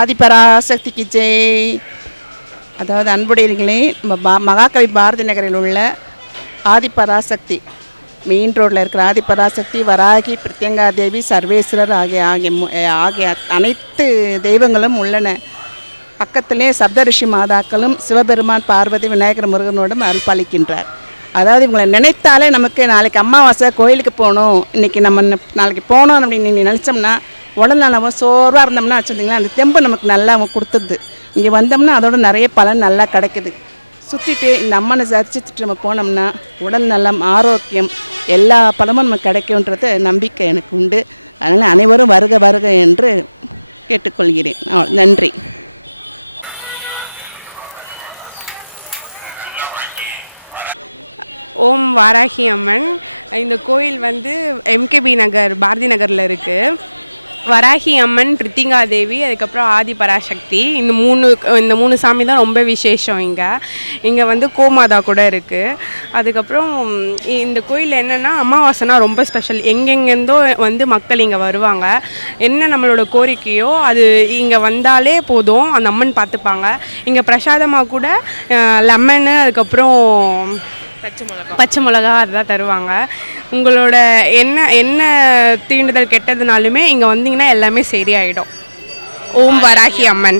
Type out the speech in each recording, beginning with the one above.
ஆதிபராசக்திக்கு ஜெய். அதாவது அன்புடையர்களே, மகாகவி பாரதி நகரில் உள்ள ஆதிபராசக்தி மெயின் ரோட்டில் இருக்கிற ஆதிபராசக்தி, வராகி, பிரித்யங்கா தேவி, சர்வேஸ்வரர் ஆகிய அனைத்து தெய்வங்களும் உள்ளன. பக்கத்திலே சப்தரிஷி மாதாக்களும் சிவபெருமான், பார்வதி, விநாயகர், முருகனோடும் அருள் பாலிக்கின்றார். அதாவது இவங்களை நினைத்தாலே நமக்கு நாளைக்கு அமாவாசை கோயிலுக்கு போகணும், இன்றைக்கி நம்ம நாளைக்கு போகணும் அப்படின்னு நினச்சோம்னா உடல் நம்ம சோர்வாக இருந்தோம்னா வச்சுருந்தீங்களா அந்த தெம்பு நமக்கு நல்லா கொடுத்துருது. இங்கே வந்தோம்னா அதோட நிறைய பலன் நல்லா கிடைக்குது. சுற்றிட்டு இந்த அம்மனை தரிசிச்சுட்டு நம்ம போனோம்னா உடல் நலம், ஆரோக்கியம் எல்லா பலமும் நமக்கு கிடைக்கும்ன்றது நம்பிக்கை எனக்கு உண்டு. அதனால் அனைவரும் வருக வருக என்று கேட்டுக்கொள்கிறேன். நன்றி. ஓம் வாராகி அம்மன். இந்த கோயில் வந்து எம்கேபி நகர், பாரதி நகரில் இருக்குது. வராகி அம்மன், பிரித்திங்கா தேவி, அதுக்கப்புறம் ஆதி பராசக்தி, இந்த மூணு சாமி தான் ரொம்ப விசேஷம். இங்கே வந்து கோமாதா கூட இருக்குது. அதுக்கப்புறம் இந்த கோயில் என்னென்னா அமாவாசைனா ரொம்ப ஸ்பெஷல். எங்கெங்கேருந்தோ வந்து மக்கள் இங்கே வருவாங்க. என்ன நம்மளோட கோரிக்கையோ அது இங்கே வந்தாலே போதும், அந்த அம்மன் பார்த்துப்பாங்க. இங்கே பிரசாதமாக கூட லெமனு, அதுக்கப்புறம் பச்சை மிளகா அதுதான் தருவாங்க. உங்களோட என்ன தீண்டுதல் கெட்டதுனாலுமே இங்கே வந்தீங்கன்னா எல்லாமே சரியாயிடும். ஓம் வராகி அம்மன்.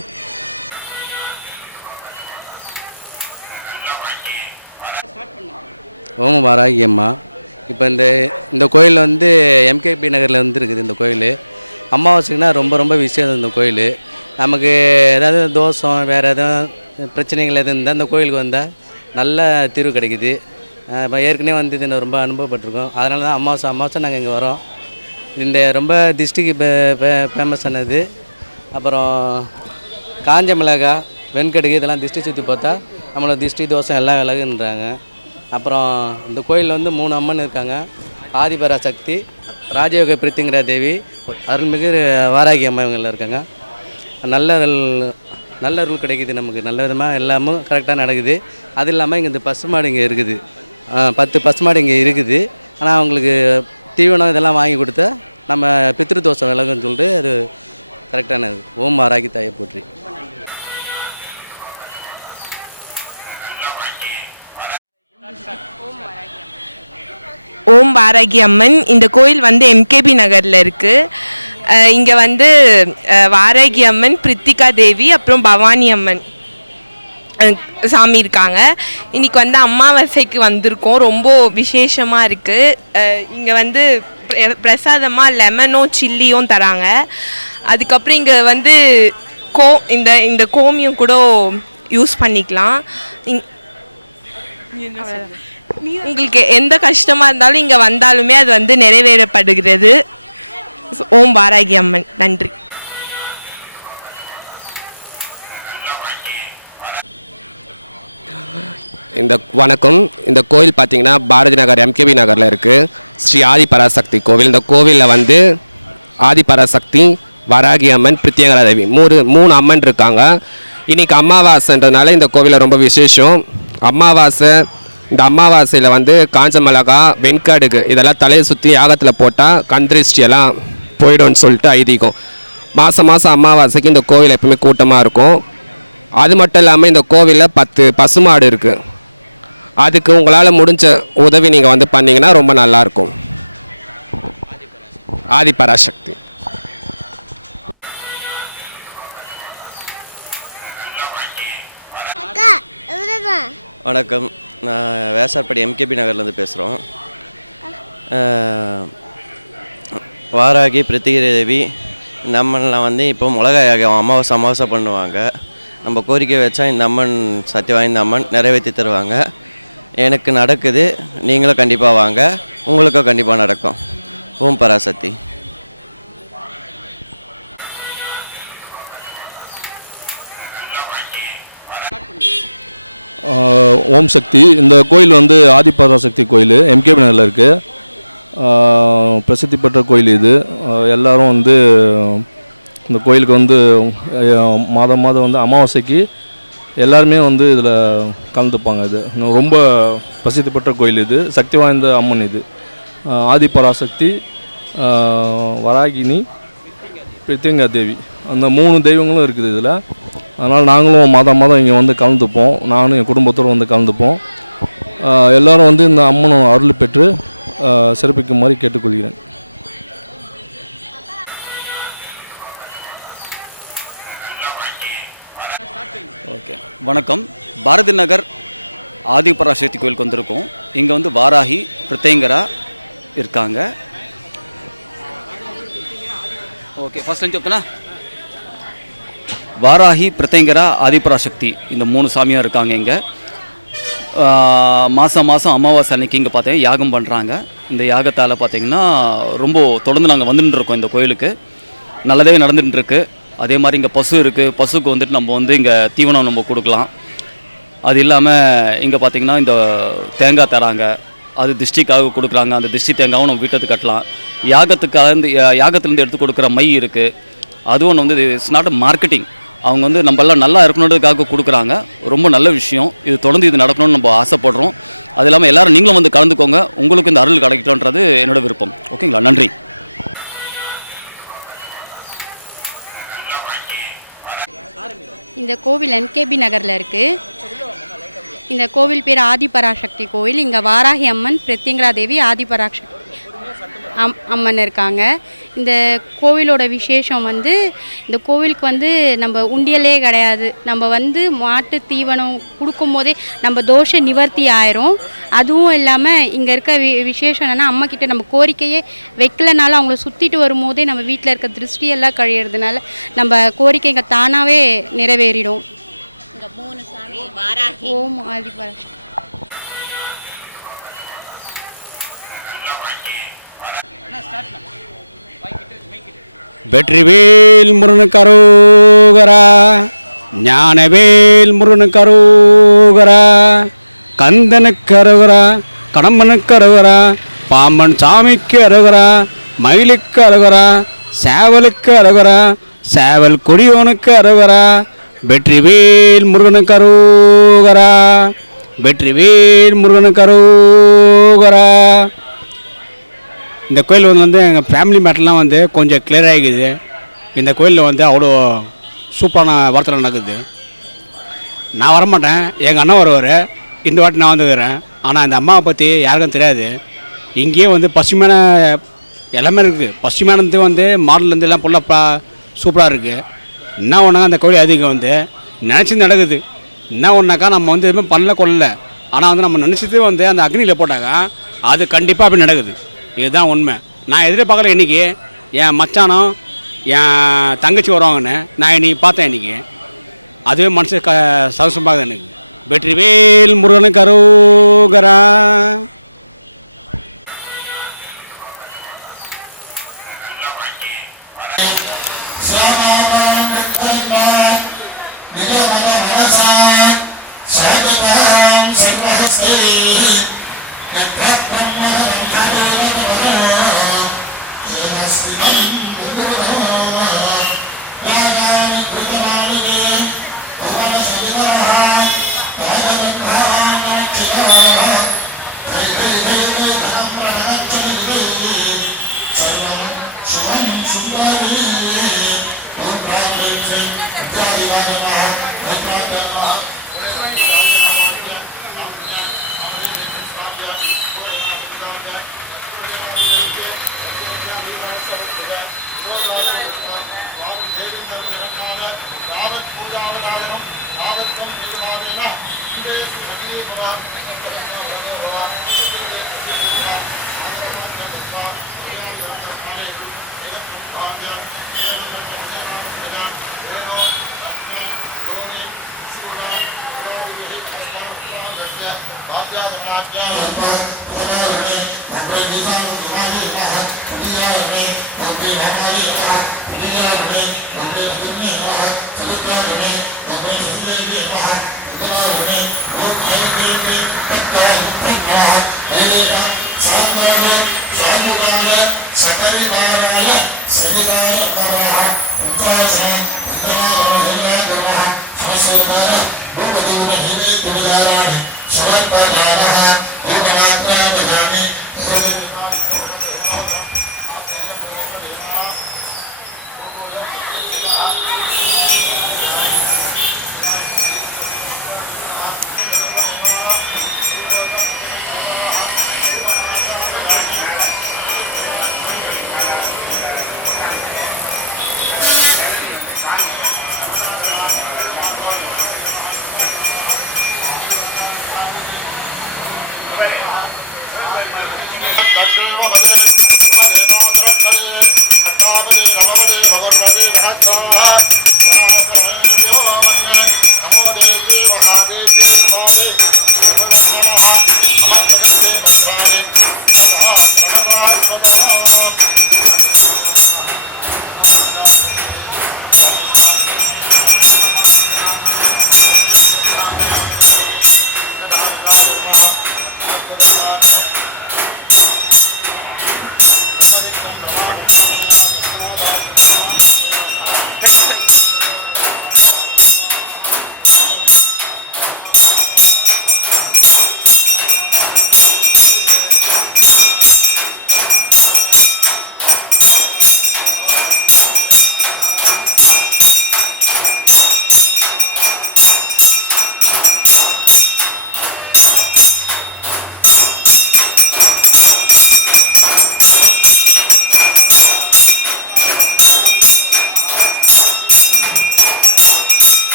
ஓம் வராகி அம்மா. இப்போ இந்த கோயில் வந்து எம்கேபி நகரில் வந்து இருக்குது. இந்த கோயில் அமாவாசைக்குன்னா ரொம்ப விஷயம். இந்த கோயில் நமக்கு ஏதாவது தோஷம், வேறு எதாவது பிரச்சனைகள் எது இருந்தால் இந்த கோயிலுக்கு வந்தால் நல்ல தீர்வு கிடைக்குது. இப்போ ஏற்கனவே வந்து இது ரொம்ப அனுபவப்பட்டிருக்கோம். அதனால தான் அமாவாசை நாங்கள் இங்கே வரோம். இந்த ரொம்ப டிஸ்ட்ரிக்ட் ஃபேமஸானது. அப்புறம் காஞ்ச மிளகா, வெண்கடுகு இதெல்லாம் திஷ்டி சுற்றி பார்த்தா நம்மளோட திஷ்டி தோஷம் எல்லாம் விலகுன்றாங்க. அப்புறம் இந்த கோயிலில் வந்து 3 அம்மன் இருக்காங்க. ஆதிபராசக்தி, ராஜயோக பிரித்திங்கரா தேவி, அருள்மிகு வாராகி அம்மா இவங்கெல்லாம் இருக்காங்க. நல்ல அருள் கிடைக்குது நமக்கு. நல்ல விதமாக எல்லாமும் கரெக்டாக நடக்குது. அது இல்லாமல் இங்கே இந்த பசுமாடு இங்கே இருக்குது. 10 பசுமாடு இங்கே இருக்குது. ஆனால் அவங்களுக்கு தீவனம் இதெல்லாம் வாங்கி கொடுத்தா நம்ம பித்ரு தோஷம் விலகுன்னு சொல்லிட்டு அது கரெக்டானது. ஓம் வாராகி தாயை போற்றி. ஓம் வாராகி அம்மன். இந்த கோயில் வந்து எம்கேபி நகரில் இருக்குது. இங்கே வந்து வாராகி அம்மன், பிரித்திகா தேவி, அப்புறம் பவானி அம்மன் சாமி இருக்காங்க. இன்றைக்கி வந்து அமாவாசைக்கு வந்திருக்கோம். ரொம்ப விசேஷமாக இருக்குது. இங்கே வந்து பிரசாதமாக லெமனும் சில்லியும் தராங்க. அதுக்கப்புறம் இங்கே வந்து இந்த கோமியம் கூட யூஸ் பண்ணிக்கலாம். உங்களுக்கு எந்த கஷ்டமாக இருந்தாலும் இங்கே வந்தாலுமே அது வந்து நிறைவேறப்படுகிறது. ஓம் வாராகி அம்மன். நன்றி. வணக்கம். இந்த கோயில் பார்த்திங்கன்னா பாரதி நகர், எம்கேபி நகரில் இருக்குது. ஸ்ரீ ஆதி பராசக்தி கோவில். இந்த கோவிலில் வந்து ஆதி பராசக்தி, வராகி அம்மன், பிரித்யங்கரா தேவி 3 அம்மன் இருக்காங்க. இன்றைக்கி அமாவாசைன்றதுனால இந்த கோவிலில் ரொம்ப விசேஷம். இந்த அமாவாசையில் வந்து காஞ்ச மிளகா, வெண்கடுகு இதெல்லாம் தலையை சுற்றி யாகத்தில் போட்டால் கந்திருஷ்டியெல்லாம் போயிடும்னு சொல்லிட்டு ஐதீகம். மாதம் அமாவாசைக்கு இந்த கோவில் எப்பவுமே கூட்டமாக இருக்கும். அது மட்டும் இல்லாமல் இந்த கோவிலில் 10 பசுமாடு இருக்குது. அதுக்கு உங்களால் முடிஞ்ச உதவி நீங்கள் வந்து பண்ணிங்கன்னா ரொம்ப நல்லாயிருக்கும். ஆதி பராசக்தி. வணக்கம். நான் வேசார்படி எம்கேபி நகர்லேருந்து பேசுகிறோம். வாராகி, பிரித்திகா தேவி இந்த அம்மன்லாம் வந்து இப்போ மிளகாய் அமாவாசை பண்ணுவாங்க. நம்ம கோரிக்கை வச்சா இந்த அம்மன் சக்தி வாய்ந்த அம்மன் நிறைவேற்றி தருவாங்க. எனக்கு நடக்குது. நீங்களும் கண்டிப்பாக வாங்க, உங்களுக்கும் கண்டிப்பாக நடக்கும். ஓம் பராசக்தி. ஓம் சக்தி. இந்த கோயில் வந்து ஆதிபராசக்தி கோயில் எம்கேபி நகரில் இருக்குது. பிரசித்தி பெற்ற கோயில் இது. எல்லோரும் வந்து இந்த கோயிலுக்கு வந்து மாதம் வந்து அமாவாசைக்கு எல்லாருமே வந்து இதில் கலந்துப்பாங்க. இது ரொம்ப பிரசித்தி பெற்ற கோயில். இது சக்தி வாய்ந்த அம்மன். இது ஆதிபராசக்தி, வராகினி, பிரித்யங்கா தேவி அந்த 3 தெய்வங்களும் இருக்குது இதில். அதனால் நாங்களும் மாதம் இங்கே வந்து கலந்துப்போம். நானும் என் குடும்பத்தோடு வந்து கலந்துப்போம். எல்லோரும் வந்து இந்த அம்மனும் அருள் பெற்று சிறப்பிக்குமாறு கேட்டுக்கொள்கிறேன். ஓகே, வணக்கம். பாரதி நகர் ஆதிபராசக்தி கோயிலுக்கு வந்திருக்கோம். இங்கே வந்து வாராகி பிரத்யங்கரா இருக்காங்க. Okay, first line Swapna Varahi Prathyangira Adiparasakthi இந்த 3 சாமியாக இருக்காங்க. இங்கே மாதம் அமாவாசை அன்னைக்கு இங்கே பார்த்தீங்கன்னா யாகம் பண்ணுறாங்க. இந்த யாகத்தால் பார்த்திங்கன்னா ரொம்ப தொடர்ந்து நாங்கள் வந்துட்டு இருக்கோம். இந்த கோயிலுக்கு நல்லதே நடந்துட்டுருக்கு. அதே மாதிரி இங்கே பசு இருக்குது. பசுக்கு வந்துட்டு நம்ம வந்து இங்கே தீவனம் நம்ம கொடுக்கலாம். அது இல்லாமல் இங்கே பார்த்திங்கன்னா இந்த தேங்காய் தராங்க. அது திஷ்டிக்காக கொடுக்குறாங்க. அந்த திஷ்டி தேங்காவும் நம்ம வீட்டுக்கு கட்டலாம். யாகத்துலேருந்து எடுத்து கொடுக்குற மை இருக்குது. அதுவும் வந்து இட்ஸ் நாட் மார்க்கெட்டிங். அவங்க வந்து நம்மளாம் நல்லா இருக்கணுன்றதுக்காக கொடுக்குறாங்க. ரொம்ப நல்ல விஷயம். இது தொடர்ந்து இது நடக்கணும்னு நம்ம ஆசைப்படுறோம். அது இல்லாமல் எல்லோரும் நீங்களும் வந்து கலந்துக்கோங்க. உங்களுக்கு இந்த அருள் கிடைக்கட்டும்ன்றது என்னோட விருப்பம். ஓகேங்களா? நன்றி. இந்த கோவில் எம்கேபி நகரில் இருக்குது. இந்த கோவில் பேர் ஆதிபராசக்தி கோவில். இங்கே வாராகி அம்மன், பிரத்யங்கரா தேவி, ஆதிபராசக்தி அம்மன் இருக்காங்க. இந்த கோவிலோட விசேஷம் வந்து இந்த கோவிலுக்கு வந்து நம்ம உண்டியலே கிடையாது. நம்ம வந்து மாட்டு தீவனம் கொடுக்கும் போதே நம்ம தோஷ நிவர்த்தி ஆயிரும். அதுவும் இல்லாமல் இங்கே இருக்க விசேஷம் என்னென்னா, அம்மாக்கிட்ட நம்ம கோரிக்கையே வைக்கலனாலும் அவங்கள சுற்றிட்டு வரும்போதே நம்ம வீட்டில் இருக்க திருஷ்டியெல்லாம் கழியறதுனால நம்ம கோரிக்கை இங்கே தானாகவே நிறைவேறிடும். ஓம் ஆதிபராசக்தி. வெற்றிவேல் முருகனுக்கு அரோகரா, ஞானவேல் முருகனுக்கு அரோகரா, கந்தனுக்கு அரோகரா, கடம்பனுக்கு அரோகரா, பாம்பன் சாமிக்கு அரோகரா, மயிலுக்கு அரோகரா, சேவலுக்கு அரோகரா, சேவல் கொடியோனுக்கு அரோகரா. வெற்றிவேல் முருகனுக்கு அரோகரா, வெற்றிவேல் முருகனுக்கு அரோகரா. இந்த கோயில் வந்து எங்கள் ஃபேமிலி மேட்டர்லாம் வந்து கொஞ்சம் கிளியர் ஆகிக்குது. இந்த கோயிலில் வந்து அவ்வளோ சூப்பரான வார்த்தை நடக்குது. நான் வரமாட்டேன், எங்கள் அண்ணன் வருவார். இந்த வாட்டி நான் வந்துக்கிறேன். ஆனால் இந்த அம்மாவை பற்றி யாருக்கும் தெரியாது. இங்கேயே வந்து பசுமையான எல்லாமே இருக்குது. பசுமையானது வந்து மாடலேருந்து எல்லாம் ஃபுல்லாக சூப்பராக இருக்குது. என்ன ஒன்றாக்கா அந்த கோயில் அதிகம் வந்து நினச்சி நடக்குது. என்ன ஒன்றாக்கா நம்ம வந்து எதுவுமே பண்ணல கொள்ளல. ஆனால் வந்து நம்ம நினச்சது வந்து அந்த அக்னியில் போட்டாக்கா அது கண்டிப்பாக அப்படி நடக்குது. இதுதான் உண்மை. நான் எதிர்பார்க்குற இன்றைக்கி என் மச்சானம் என் தங்கச்சி வருவாங்கன்னு நான் இன்றைக்கி பார்த்தேன். இன்றைக்கி அதுவே மனசு சந்தோஷமாகுது எனக்கு. வெற்றிவேல் முருகனுக்கு அரோகரா.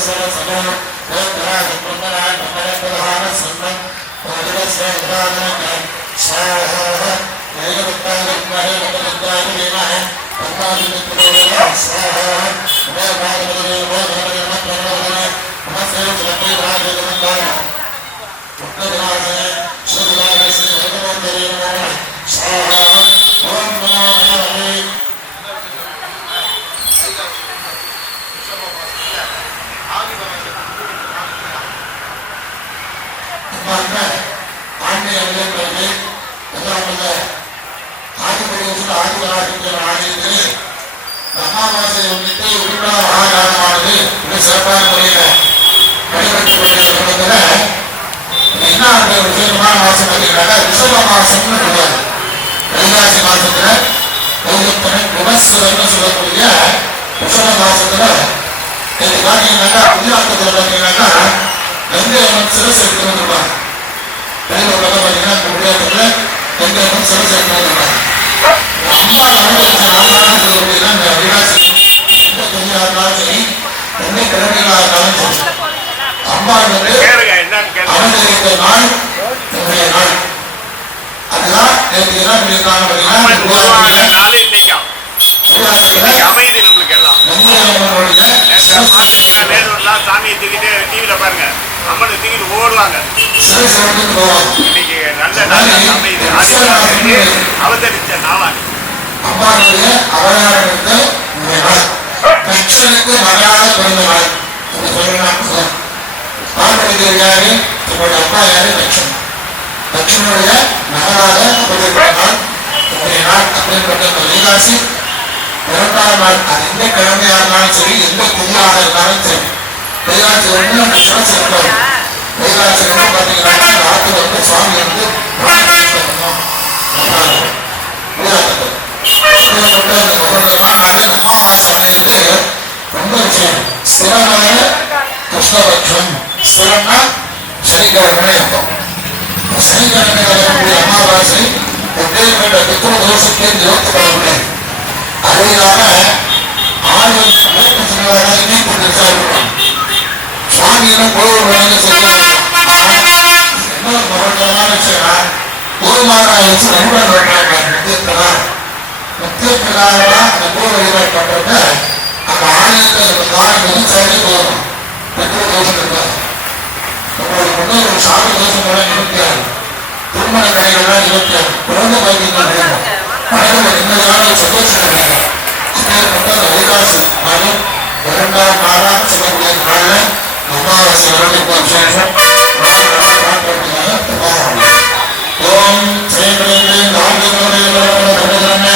Gracias. அமாவாசை முன்னிட்டு உருவான ஆகாரமானது மிக சிறப்பான முறையில் நடைபெற்றுக்கொண்டிருக்கிற என்ன அந்த முக்கியமான மாசம் பார்த்தீங்கன்னாக்கா ரிஷப மாசம்னு சொல்லுவாங்க. வைகாசி மாசத்துல குணஸ்வரம்னு சொல்லக்கூடிய ரிஷப மாசத்துல இது பார்த்தீங்கன்னாக்கா புதியாக்கத்தில் பார்த்தீங்கன்னாக்கா வெந்தயம் சிரசு எடுத்துன்னு இருப்பாங்க. வெளியில பார்த்தீங்கன்னா இந்த முடியாதத்துல வெந்தயம் சிரசு எடுத்துன்னு இருப்பாங்க. அம்மா வந்து அவங்களுக்கு நாள் நம்முடைய நாள் அதுதான் நேற்று என்ன சாமியை தூக்கிட்டு டிவியில பாருங்க அம்மனை தூக்கிட்டு ஓடுவாங்க. அவதரிச்ச நாளா அம்மாவுடைய அவதாரத்தை தட்சனுக்கு மகளாக பிறந்த நாள் என்று சொல்லலாம். பார்வதி தேவியாரு என்னுடைய அப்பா யாரு தட்சன், தட்சனுடைய மகளாக பிறந்த நாள் என்னுடைய நாள் அப்படின்பட்ட வைகாசி 2ஆம் நாள். அது எந்த கிழமையா இருந்தாலும் சரி, எந்த குருவாக இருந்தாலும் சரி, வைகாசி 1 அந்த சிறப்பு இருப்பாங்க. வைகாசி பார்த்தீங்கன்னா ஆட்டு வந்து சுவாமி வந்து ரொம்ப விஷயம் ஸ்திரமான கிருஷ்ணபட்சம். ஸ்திரம்னா சனிக்கிழமை இருக்கும். சனிக்கிழமை அமாவாசை எப்பேற்பட்ட பித்ரு தோஷத்தை நிவர்த்தி முடியாது. அதனால ஆயுள் அனைத்து சிலராலுமே கொண்டு சாப்பிடுவாங்க. சுவாமியிலும் கோவில் செய்யலாம். இன்னொரு மகத்தான விஷயம், ஒரு மாதம் ஆயிடுச்சு நண்பர் முக்கியத்துலாம் அந்த கோவில் வழிபாடு பண்றப்ப அந்த ஆலயத்தை காலம் நினைச்சாலே போதும். பெற்று தோஷத்துக்காக உங்களுக்கு முன்னோர்கள் சாமி தோஷம் கூட நினைக்காது, திருமண தடைகள்லாம் நினைக்காது, குழந்தை பாக்கியம் வேணும். மனதில் நிம்மதியான சந்தோஷம். அப்பேற்பட்ட வைகாசி மாதம் 2ஆம் நாளாக சொல்லக்கூடிய நாளில் அமாவாசை வரவேற்பு விசேஷம். ஓம் ஸ்ரீ ஓம் நமோ